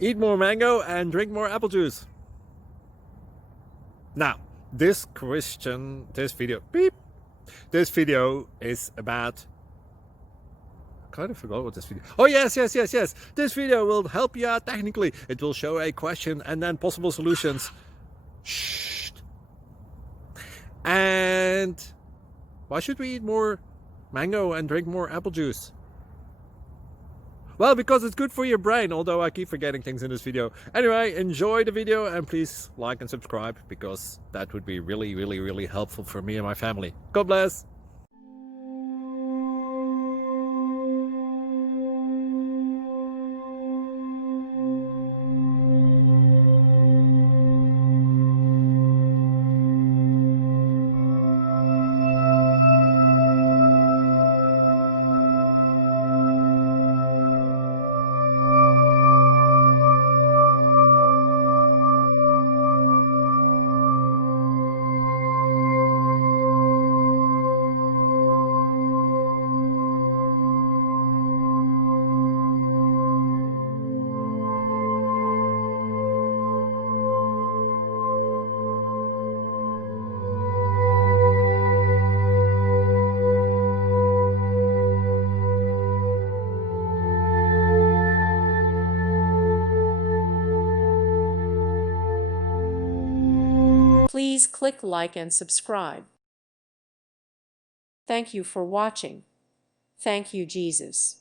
Eat more mango and drink more apple juice. Now, this video is about, I kind of forgot what this video. Oh yes. This video will help you out technically. It will show a question and then possible solutions. Shh. And why should we eat more mango and drink more apple juice? Well, because it's good for your brain, although I keep forgetting things in this video. Anyway, enjoy the video and please like and subscribe, because that would be really helpful for me and my family. God bless! Please click like and subscribe. Thank you for watching. Thank you, Jesus.